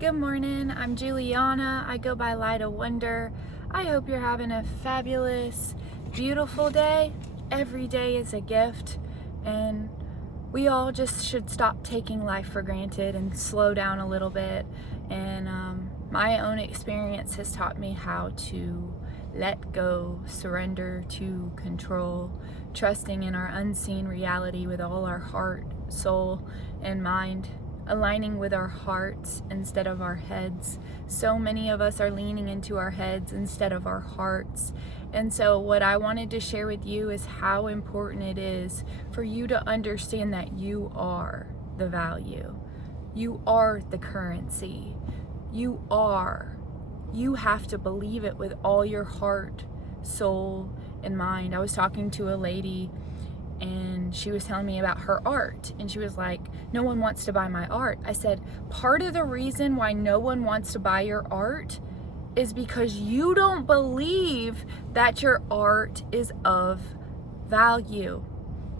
Good morning, I'm Juliana. I go by Light of Wonder. I hope you're having a fabulous, beautiful day. Every day is a gift, and we all just should stop taking life for granted and slow down a little bit. And my own experience has taught me how to let go, surrender to control, trusting in our unseen reality with all our heart, soul, and mind, aligning with our hearts instead of our heads. So many of us are leaning into our heads instead of our hearts. And so what I wanted to share with you is how important it is for you to understand that you are the value. You are the currency. You are. You have to believe it with all your heart, soul, and mind. I was talking to a lady and she was telling me about her art, and she was like, no one wants to buy my art. I said, part of the reason why no one wants to buy your art is because you don't believe that your art is of value.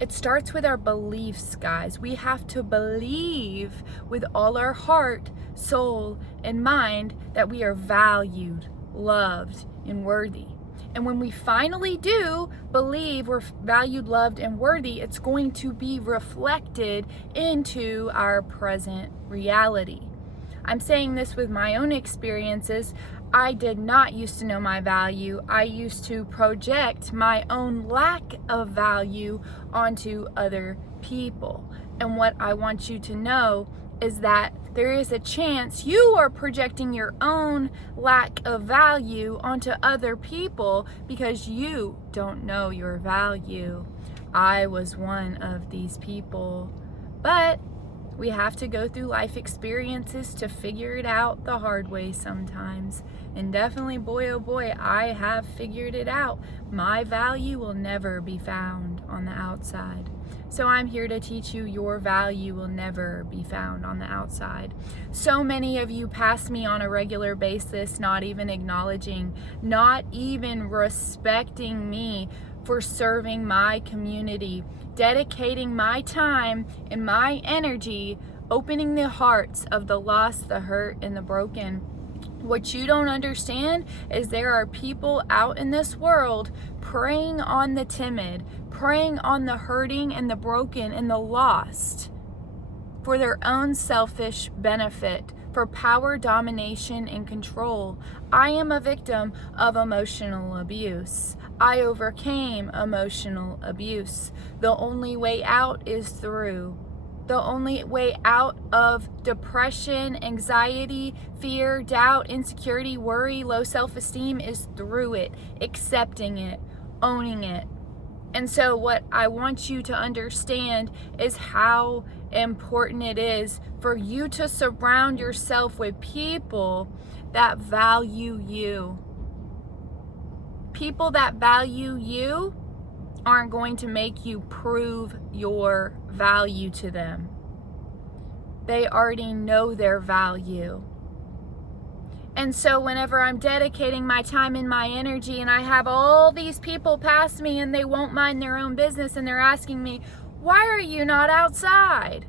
It starts with our beliefs, guys. We have to believe with all our heart, soul, and mind that we are valued, loved, and worthy. And when we finally do believe we're valued, loved, and worthy, it's going to be reflected into our present reality. I'm saying this with my own experiences. I did not used to know my value. I used to project my own lack of value onto other people. And what I want you to know is that there is a chance you are projecting your own lack of value onto other people because you don't know your value. I was one of these people. But we have to go through life experiences to figure it out the hard way sometimes. And definitely, boy oh boy, I have figured it out. My value will never be found on the outside. So I'm here to teach you your value will never be found on the outside. So many of you pass me on a regular basis, not even acknowledging, not even respecting me for serving my community, dedicating my time and my energy, opening the hearts of the lost, the hurt, and the broken. What you don't understand is there are people out in this world preying on the timid, preying on the hurting and the broken and the lost for their own selfish benefit, for power, domination, and control. I am a victim of emotional abuse. I overcame emotional abuse. The only way out is through. The only way out of depression, anxiety, fear, doubt, insecurity, worry, low self-esteem is through it, accepting it, owning it. And so what I want you to understand is how important it is for you to surround yourself with people that value you. People that value you aren't going to make you prove your value to them. They already know their value. And so whenever I'm dedicating my time and my energy and I have all these people pass me and they won't mind their own business and they're asking me, why are you not outside?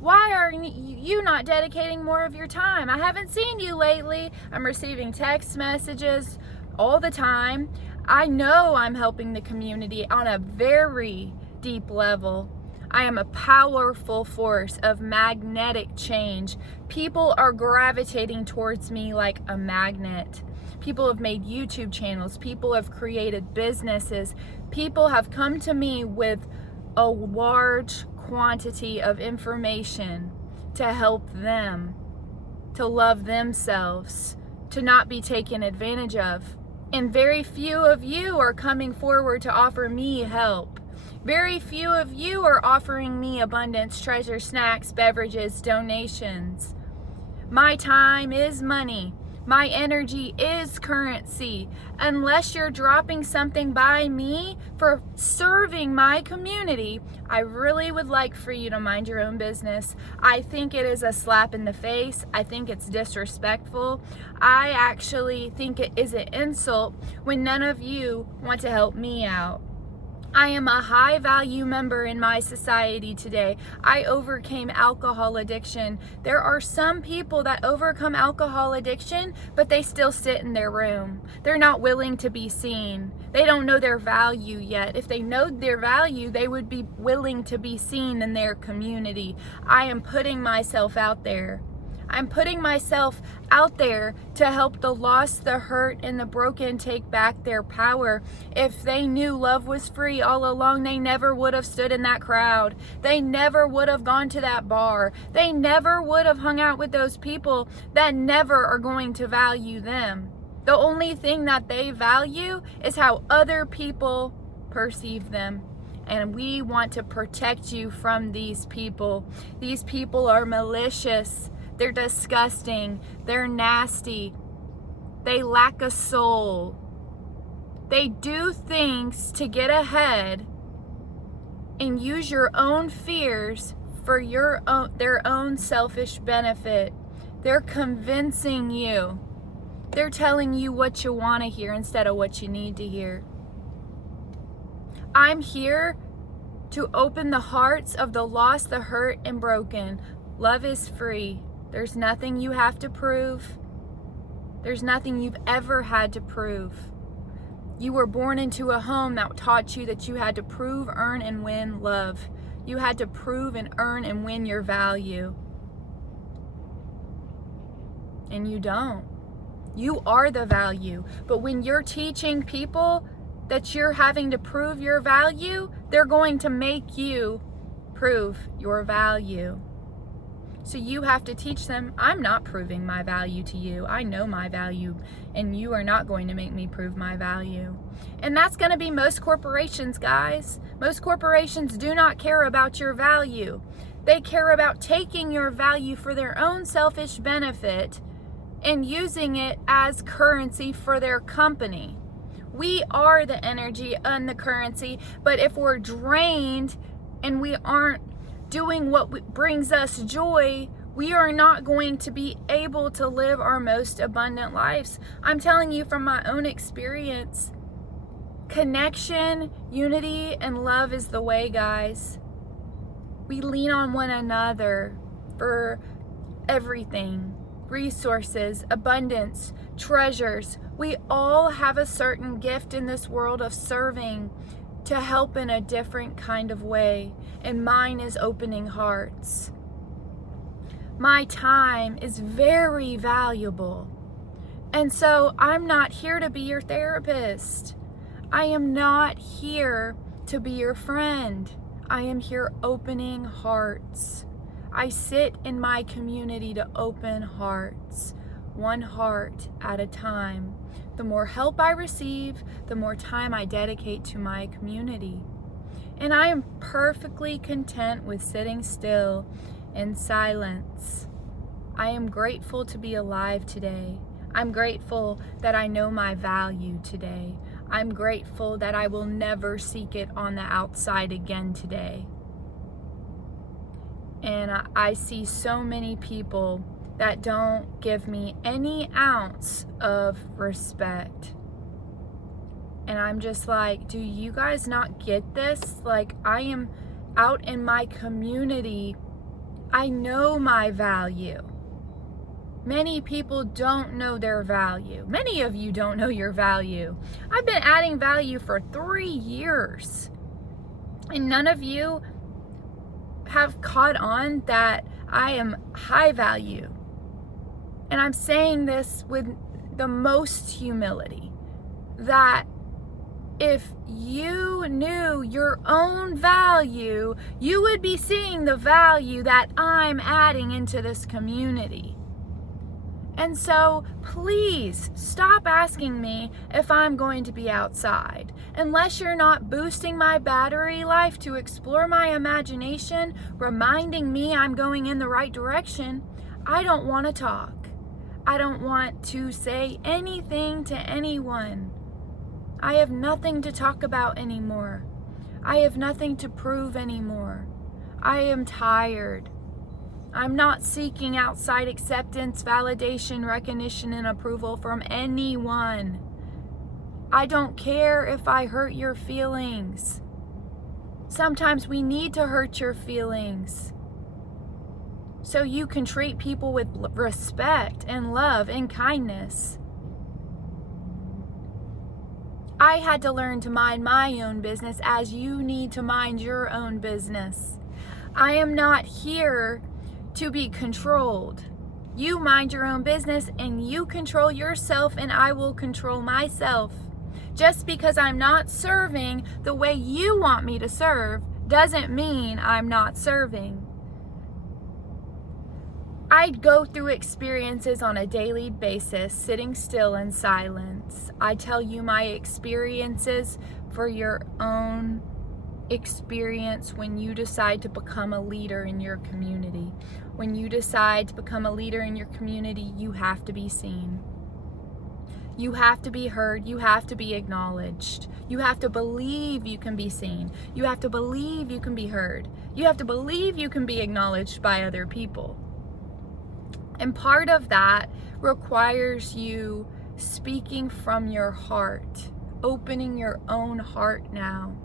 Why are you not dedicating more of your time? I haven't seen you lately. I'm receiving text messages all the time. I know I'm helping the community on a very deep level. I am a powerful force of magnetic change. People are gravitating towards me like a magnet. People have made YouTube channels. People have created businesses. People have come to me with a large quantity of information to help them, to love themselves, to not be taken advantage of. And very few of you are coming forward to offer me help. Very few of you are offering me abundance, treasure, snacks, beverages, donations. My time is money. My energy is currency. Unless you're dropping something by me for serving my community, I really would like for you to mind your own business. I think it is a slap in the face. I think it's disrespectful. I actually think it is an insult when none of you want to help me out. I am a high value member in my society today. I overcame alcohol addiction. There are some people that overcome alcohol addiction, but they still sit in their room. They're not willing to be seen. They don't know their value yet. If they know their value, they would be willing to be seen in their community. I am putting myself out there. I'm putting myself out there to help the lost, the hurt, and the broken take back their power. If they knew love was free all along, they never would have stood in that crowd. They never would have gone to that bar. They never would have hung out with those people that never are going to value them. The only thing that they value is how other people perceive them. And we want to protect you from these people. These people are malicious. They're disgusting. They're nasty. They lack a soul. They do things to get ahead and use your own fears for their own selfish benefit. They're convincing you. They're telling you what you want to hear instead of what you need to hear. I'm here to open the hearts of the lost, the hurt, and broken. Love is free. There's nothing you have to prove. There's nothing you've ever had to prove. You were born into a home that taught you that you had to prove, earn, and win love. You had to prove and earn and win your value. And you don't. You are the value. But when you're teaching people that you're having to prove your value, they're going to make you prove your value. So you have to teach them, I'm not proving my value to you. I know my value, and you are not going to make me prove my value. And that's going to be most corporations, guys. Most corporations do not care about your value. They care about taking your value for their own selfish benefit and using it as currency for their company. We are the energy and the currency, but if we're drained and we aren't doing what brings us joy, we are not going to be able to live our most abundant lives. I'm telling you from my own experience, connection, unity, and love is the way, guys. We lean on one another for everything. Resources, abundance, treasures. We all have a certain gift in this world of serving to help in a different kind of way. And mine is opening hearts. My time is very valuable. And so I'm not here to be your therapist. I am not here to be your friend. I am here opening hearts. I sit in my community to open hearts, one heart at a time. The more help I receive, the more time I dedicate to my community. And I am perfectly content with sitting still in silence. I am grateful to be alive today. I'm grateful that I know my value today. I'm grateful that I will never seek it on the outside again today. And I see so many people that don't give me any ounce of respect. And I'm just like, do you guys not get this? Like, I am out in my community. I know my value. Many people don't know their value. Many of you don't know your value. I've been adding value for 3 years. And none of you have caught on that I am high value. And I'm saying this with the most humility, that if you knew your own value, you would be seeing the value that I'm adding into this community. And so please stop asking me if I'm going to be outside. Unless you're not boosting my battery life to explore my imagination, reminding me I'm going in the right direction, I don't want to talk. I don't want to say anything to anyone. I have nothing to talk about anymore. I have nothing to prove anymore. I am tired. I'm not seeking outside acceptance, validation, recognition, and approval from anyone. I don't care if I hurt your feelings. Sometimes we need to hurt your feelings so you can treat people with respect and love and kindness. I had to learn to mind my own business as you need to mind your own business. I am not here to be controlled. You mind your own business and you control yourself, and I will control myself. Just because I'm not serving the way you want me to serve doesn't mean I'm not serving. I go through experiences on a daily basis, sitting still in silence. I tell you my experiences for your own experience when you decide to become a leader in your community. When you decide to become a leader in your community, you have to be seen. You have to be heard. You have to be acknowledged. You have to believe you can be seen. You have to believe you can be heard. You have to believe you can be acknowledged by other people. And part of that requires you speaking from your heart, opening your own heart now.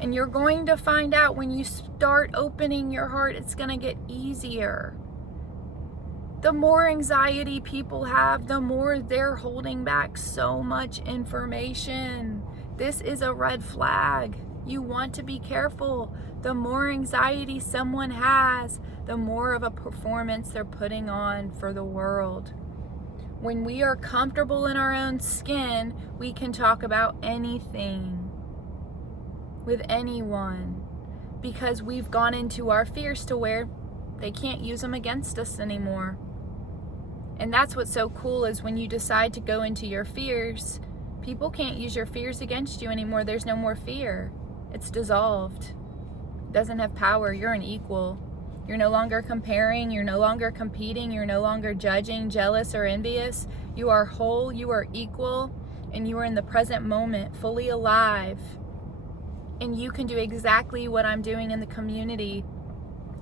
And you're going to find out when you start opening your heart, it's going to get easier. The more anxiety people have, the more they're holding back so much information. This is a red flag. You want to be careful. The more anxiety someone has, the more of a performance they're putting on for the world. When we are comfortable in our own skin, we can talk about anything with anyone because we've gone into our fears to where they can't use them against us anymore. And that's what's so cool is when you decide to go into your fears, people can't use your fears against you anymore. There's no more fear. It's dissolved. It doesn't have power. You're an equal. You're no longer comparing. You're no longer competing. You're no longer judging, jealous, or envious. You are whole. You are equal. And you are in the present moment, fully alive. And you can do exactly what I'm doing in the community.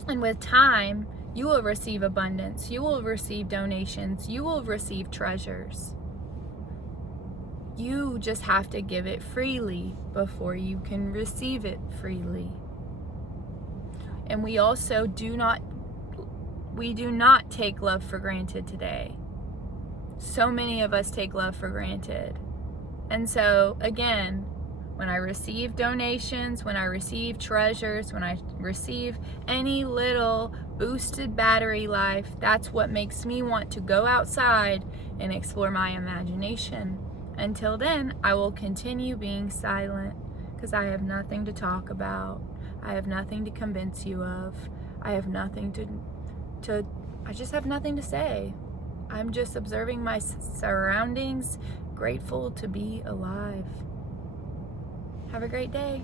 And with time, you will receive abundance. You will receive donations. You will receive treasures. You just have to give it freely before you can receive it freely. And we also do not take love for granted today. So many of us take love for granted. And so, again, when I receive donations, when I receive treasures, when I receive any little boosted battery life, that's what makes me want to go outside and explore my imagination. Until then, I will continue being silent because I have nothing to talk about. I have nothing to convince you of. I have nothing I just have nothing to say. I'm just observing my surroundings, grateful to be alive. Have a great day.